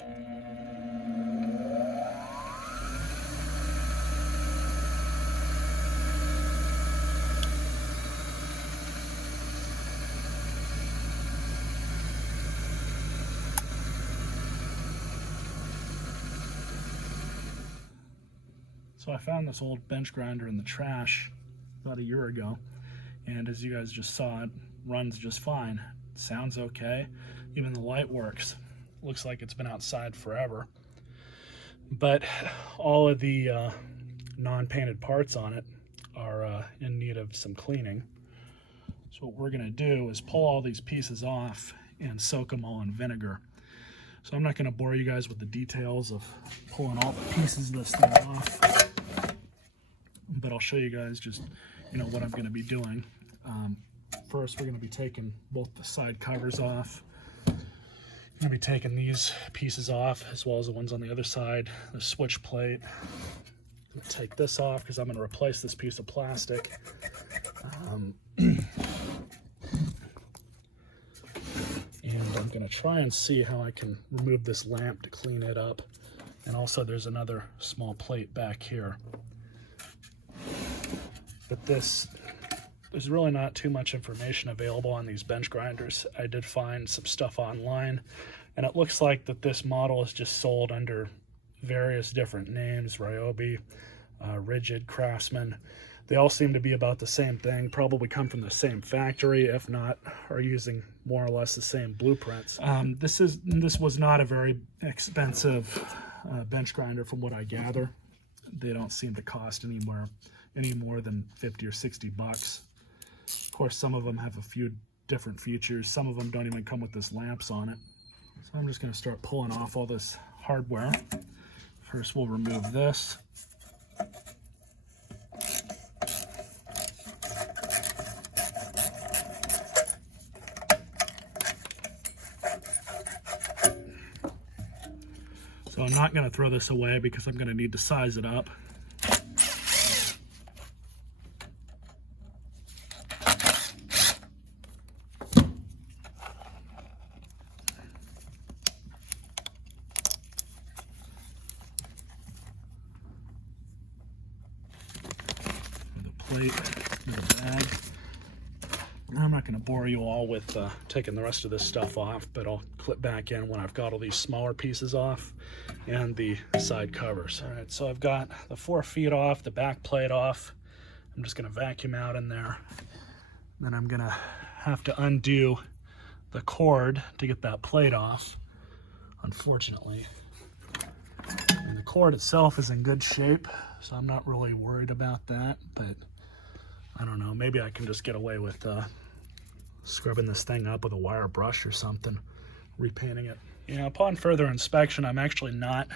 So I found this old bench grinder in the trash about a year ago, and as you guys just saw, it runs just fine. It sounds okay. Even the light works. Looks like it's been outside forever. But all of the non-painted parts on it are in need of some cleaning. So what we're gonna do is pull all these pieces off and soak them all in vinegar. So I'm not gonna bore you guys with the details of pulling all the pieces of this thing off, but I'll show you guys just, what I'm gonna be doing. First, we're gonna be taking both the side covers off. I'm gonna be taking these pieces off as well as the ones on the other side, the switch plate. I'm gonna take this off because I'm gonna replace this piece of plastic. And I'm gonna try and see how I can remove this lamp to clean it up. And also there's another small plate back here. But there's really not too much information available on these bench grinders. I did find some stuff online, and it looks like that this model is just sold under various different names, Ryobi, Rigid, Craftsman. They all seem to be about the same thing, probably come from the same factory, if not, are using more or less the same blueprints. This was not a very expensive bench grinder from what I gather. They don't seem to cost any more than 50 or 60 bucks. Of course, some of them have a few different features. Some of them don't even come with this lamps on it. So I'm just going to start pulling off all this hardware. First, we'll remove this. So I'm not going to throw this away because I'm going to need to size it up. Plate, the bag. I'm not going to bore you all with taking the rest of this stuff off, but I'll clip back in when I've got all these smaller pieces off and the side covers. All right, so I've got the 4 feet off, the back plate off. I'm just going to vacuum out in there. Then I'm going to have to undo the cord to get that plate off, unfortunately. And the cord itself is in good shape, so I'm not really worried about that, but I don't know, maybe I can just get away with scrubbing this thing up with a wire brush or something, repainting it. Upon further inspection, I'm actually not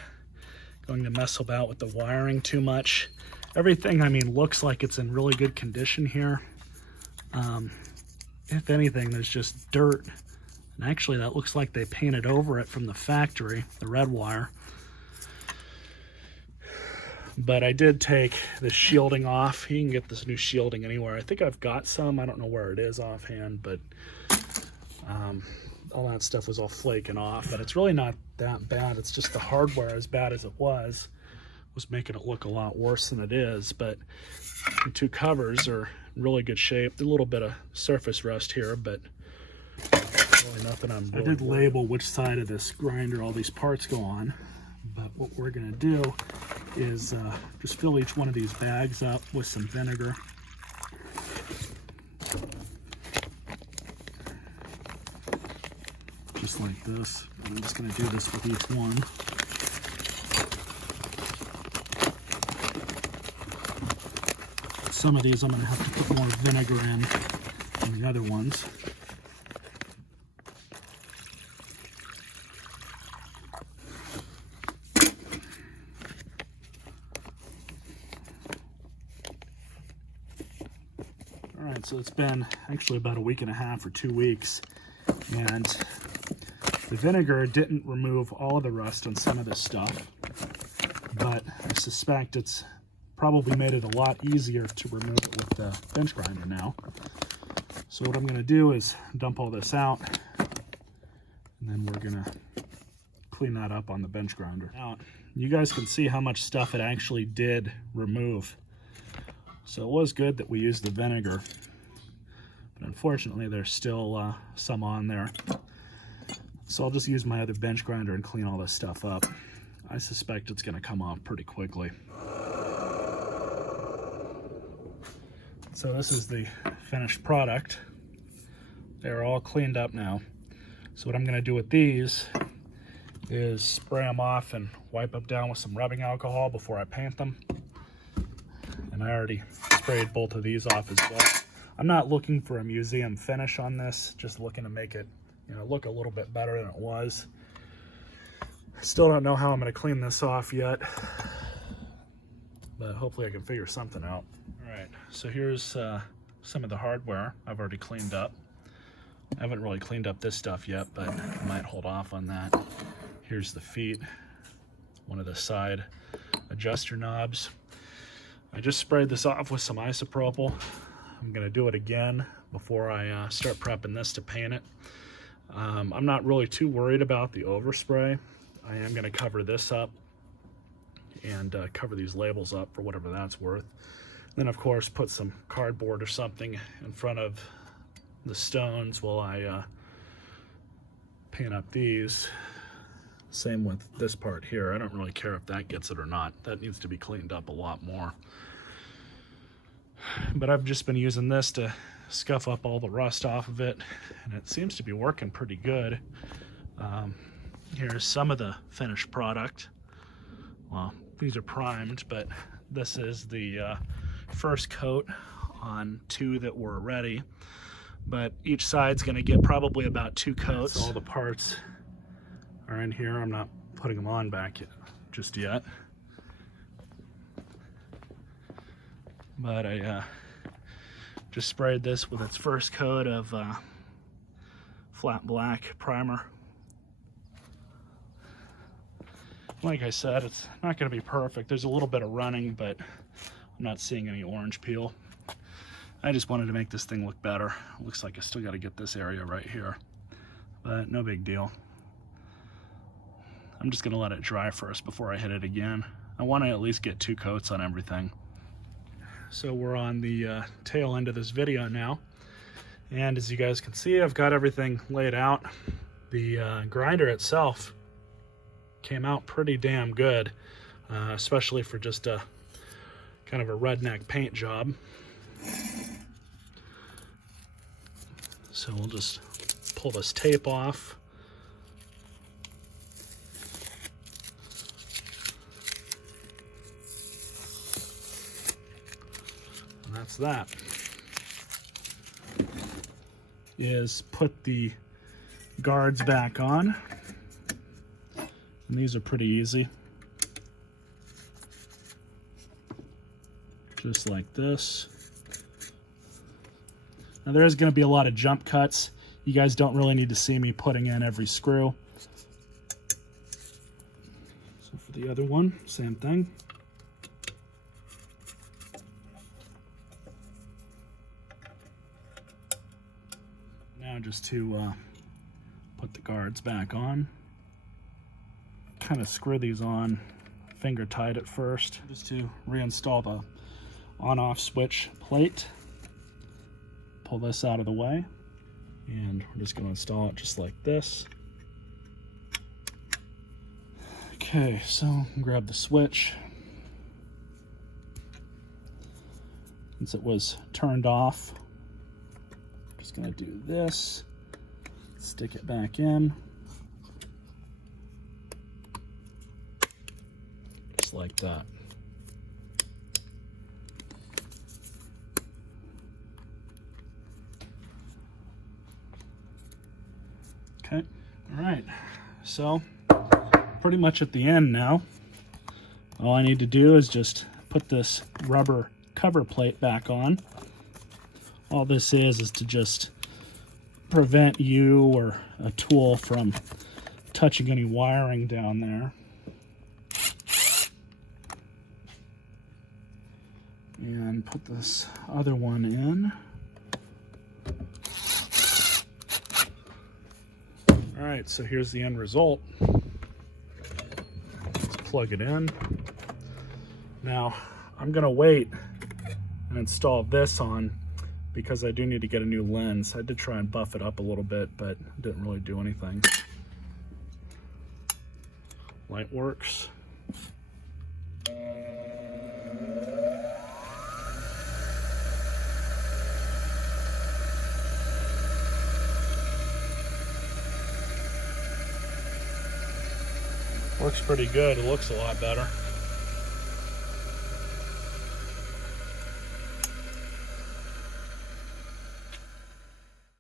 going to mess about with the wiring too much. Everything, looks like it's in really good condition here. If anything, there's just dirt. And actually, that looks like they painted over it from the factory, the red wire. But I did take the shielding off. You can get this new shielding anywhere. I think I've got some. I don't know where it is offhand, but all that stuff was all flaking off. But it's really not that bad. It's just the hardware, as bad as it was making it look a lot worse than it is. But the 2 covers are in really good shape. A little bit of surface rust here, but really nothing I'm really I did label which side of this grinder all these parts go on. But what we're going to do is just fill each one of these bags up with some vinegar. Just like this. I'm just going to do this with each one. Some of these I'm going to have to put more vinegar in than the other ones. Alright, so it's been actually about a week and a half or 2 weeks, and the vinegar didn't remove all of the rust on some of this stuff, but I suspect it's probably made it a lot easier to remove it with the bench grinder now. So what I'm going to do is dump all this out, and then we're going to clean that up on the bench grinder. Now, you guys can see how much stuff it actually did remove. So it was good that we used the vinegar, but unfortunately there's still some on there. So I'll just use my other bench grinder and clean all this stuff up. I suspect it's going to come off pretty quickly. So this is the finished product. They're all cleaned up now. So what I'm going to do with these is spray them off and wipe them down with some rubbing alcohol before I paint them. And I already sprayed both of these off as well. I'm not looking for a museum finish on this, just looking to make it, you know, look a little bit better than it was. Still don't know how I'm going to clean this off yet, but hopefully I can figure something out. All right, so here's some of the hardware I've already cleaned up. I haven't really cleaned up this stuff yet, but I might hold off on that. Here's the feet, one of the side adjuster knobs. I just sprayed this off with some isopropyl. I'm going to do it again before I start prepping this to paint it. I'm not really too worried about the overspray. I am going to cover this up and cover these labels up for whatever that's worth. Then, of course, put some cardboard or something in front of the stones while I paint up these. Same with this part here. I don't really care if that gets it or not. That needs to be cleaned up a lot more. But I've just been using this to scuff up all the rust off of it, and it seems to be working pretty good. Here's some of the finished product. Well, these are primed, but this is the first coat on 2 that were ready. But each side's going to get probably about 2 coats. So all the parts are in here. I'm not putting them on back just yet. But I just sprayed this with its first coat of flat black primer. Like I said, it's not going to be perfect. There's a little bit of running, but I'm not seeing any orange peel. I just wanted to make this thing look better. Looks like I still got to get this area right here, but no big deal. I'm just going to let it dry first before I hit it again. I want to at least get 2 coats on everything. So we're on the tail end of this video now, and as you guys can see, I've got everything laid out. The grinder itself came out pretty damn good, especially for just a kind of a redneck paint job. So we'll just pull this tape off. And that's that. Is put the guards back on. And these are pretty easy. Just like this. Now there's going to be a lot of jump cuts. You guys don't really need to see me putting in every screw. So for the other one, same thing. Now just to put the guards back on. Kind of screw these on finger tight at first, just to reinstall the on-off switch plate. Pull this out of the way, and we're just going to install it just like this. Okay, so grab the switch. Since it was turned off, I'm just going to do this, stick it back in. Like that. Okay, all right, so pretty much at the end now. All I need to do is just put this rubber cover plate back on. All this is to just prevent you or a tool from touching any wiring down there. And put this other one in. All right, so here's the end result. plug it in. Now, I'm gonna wait and install this on because I do need to get a new lens. I did try and buff it up a little bit, but it didn't really do anything. Light works. Works pretty good. It looks a lot better.